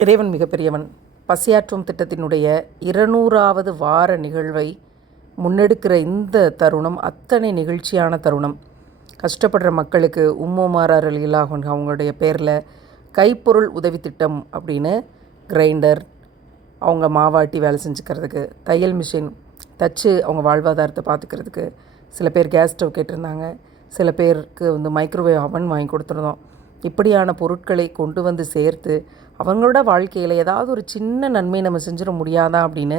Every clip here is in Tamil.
இறைவன் மிகப்பெரியவன். பசியாற்றும் திட்டத்தினுடைய 200வது வார நிகழ்வை முன்னெடுக்கிற இந்த தருணம் அத்தனை நிகழ்ச்சியான தருணம். கஷ்டப்படுற மக்களுக்கு உம்முமாரார் ரலியல்லாஹு அன்ஹு அவங்களுடைய பேரில் கைப்பொருள் உதவி திட்டம் அப்படின்னு கிரைண்டர், அவங்க மாவாட்டி வேலை செஞ்சுக்கிறதுக்கு, தையல் மிஷின் தச்சு அவங்க வாழ்வாதாரத்தை பார்த்துக்கிறதுக்கு, சில பேர் கேஸ் ஸ்டவ் கேட்டிருந்தாங்க, சில பேருக்கு மைக்ரோவேவ் அவன் வாங்கி கொடுத்துருந்தோம். இப்படியான பொருட்களை கொண்டு வந்து சேர்த்து அவங்களோட வாழ்க்கையில் ஏதாவது ஒரு சின்ன நன்மை நம்ம செஞ்சிட முடியாதா அப்படின்னு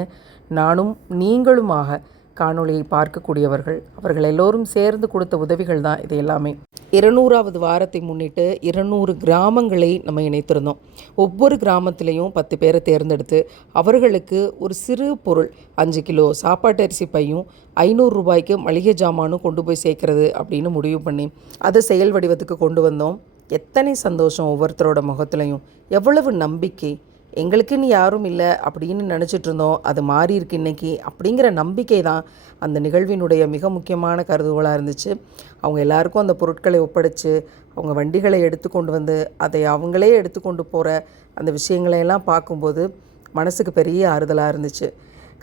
நானும் நீங்களுமாக காணொளியை பார்க்கக்கூடியவர்கள், அவர்கள் எல்லோரும் சேர்ந்து கொடுத்த உதவிகள் தான் இது எல்லாமே. 200வது வாரத்தை முன்னிட்டு 200 கிராமங்களை நம்ம இணைத்திருந்தோம். ஒவ்வொரு கிராமத்திலையும் 10 பேரை தேர்ந்தெடுத்து அவர்களுக்கு ஒரு சிறு பொருள் 5 கிலோ சாப்பாட்டு அரிசி பையும் 500 ரூபாய்க்கு மளிகை ஜாமானும் கொண்டு போய் சேர்க்கறது அப்படின்னு முடிவு பண்ணி அதை செயல் வடிவத்துக்கு கொண்டு வந்தோம். எத்தனை சந்தோஷம் ஒவ்வொருத்தரோட முகத்துலையும், எவ்வளவு நம்பிக்கை. எங்களுக்குன்னு யாரும் இல்லை அப்படின்னு நினச்சிட்டு இருந்தோம், அது மாறி இருக்கு இன்றைக்கி அப்படிங்கிற நம்பிக்கை தான் அந்த நிகழ்வினுடைய மிக முக்கியமான கருதுகோளாக இருந்துச்சு. அவங்க எல்லாருக்கும் அந்த பொருட்களை ஒப்படைச்சு அவங்க வண்டிகளை எடுத்து கொண்டு வந்து அதை அவங்களே எடுத்து கொண்டு போகிற அந்த விஷயங்களையெல்லாம் பார்க்கும்போது மனசுக்கு பெரிய ஆறுதலாக இருந்துச்சு.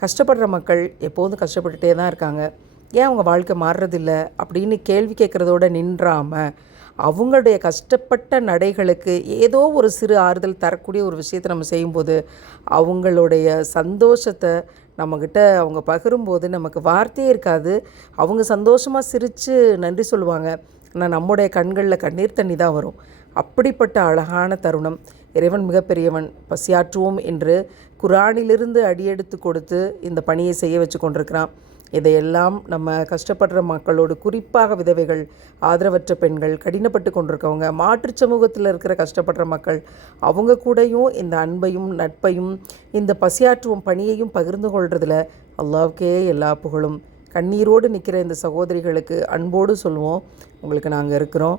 கஷ்டப்படுற மக்கள் எப்போதும் கஷ்டப்பட்டுகிட்டே தான் இருக்காங்க, ஏன் அவங்க வாழ்க்கை மாறுறதில்லை அப்படின்னு கேள்வி கேட்குறதோடு நின்றாமல் அவங்களுடைய கஷ்டப்பட்ட நடைகளுக்கு ஏதோ ஒரு சிறு ஆறுதல் தரக்கூடிய ஒரு விஷயத்தை நம்ம செய்யும்போது அவங்களுடைய சந்தோஷத்தை நம்மக்கிட்ட அவங்க பகிரும்போது நமக்கு வார்த்தையே இருக்காது. அவங்க சந்தோஷமாக சிரித்து நன்றி சொல்லுவாங்க, ஆனால் நம்முடைய கண்களில் கண்ணீர் தண்ணி தான் வரும். அப்படிப்பட்ட அழகான தருணம். இறைவன் மிகப்பெரியவன். பசியாற்றுவோம் என்று குரானிலிருந்து அடியெடுத்து கொடுத்து இந்த பணியை செய்ய வச்சு கொண்டிருக்கிறான். இதையெல்லாம் நம்ம கஷ்டப்படுற மக்களோடு, குறிப்பாக விதவைகள், ஆதரவற்ற பெண்கள், கடினப்பட்டு கொண்டிருக்கவங்க, மாற்றுச் சமூகத்தில் இருக்கிற கஷ்டப்படுற மக்கள், அவங்க கூடயும் இந்த அன்பையும் நட்பையும் இந்த பசியாற்றுவோம் பணியையும் பகிர்ந்து கொள்றதில் அல்லாஹ்வுக்கே எல்லா புகழும். கண்ணீரோடு நிற்கிற இந்த சகோதரிகளுக்கு அன்போடு சொல்லுவோம், உங்களுக்கு நாங்கள் இருக்கிறோம்.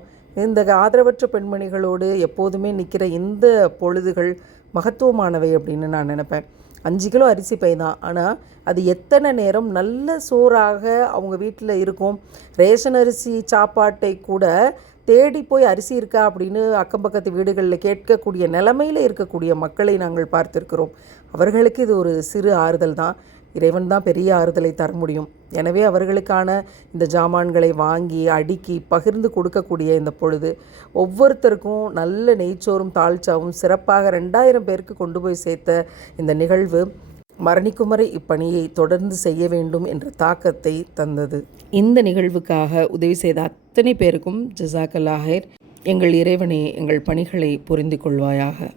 இந்த ஆதரவற்ற பெண்மணிகளோடு எப்போதுமே நிற்கிற இந்த பொழுதுகள் மகத்துவமானவை அப்படின்னு நான் நினைப்பேன். 5 கிலோ அரிசி பை தான், ஆனால் அது எத்தனை நேரம் நல்ல சோறாக அவங்க வீட்டில் இருக்கும். ரேஷன் அரிசி சாப்பாட்டை கூட தேடி போய் அரிசி இருக்கா அப்படின்னு அக்கம் பக்கத்து வீடுகளில் கேட்கக்கூடிய நிலைமையில் இருக்கக்கூடிய மக்களை நாங்கள் பார்த்துருக்கிறோம். அவர்களுக்கு இது ஒரு சிறு ஆறுதல் தான். இறைவன் தான் பெரிய ஆறுதலை தர முடியும். எனவே அவர்களுக்கான இந்த ஜாமான்களை வாங்கி அடுக்கி பகிர்ந்து கொடுக்கக்கூடிய இந்த பொழுது ஒவ்வொருத்தருக்கும் நல்ல நெய்ச்சோறும் தாழ்ச்சாவும் சிறப்பாக 2000 பேருக்கு கொண்டு போய் சேர்த்த இந்த நிகழ்வு மரணிக்கும் வரை இப்பணியை தொடர்ந்து செய்ய வேண்டும் என்ற தாக்கத்தை தந்தது. இந்த நிகழ்வுக்காக உதவி செய்த அத்தனை பேருக்கும் ஜஸாக்கல்லாஹ் ஹைர். எங்கள் இறைவனே எங்கள் பணிகளை புரிந்து கொள்வாயாக.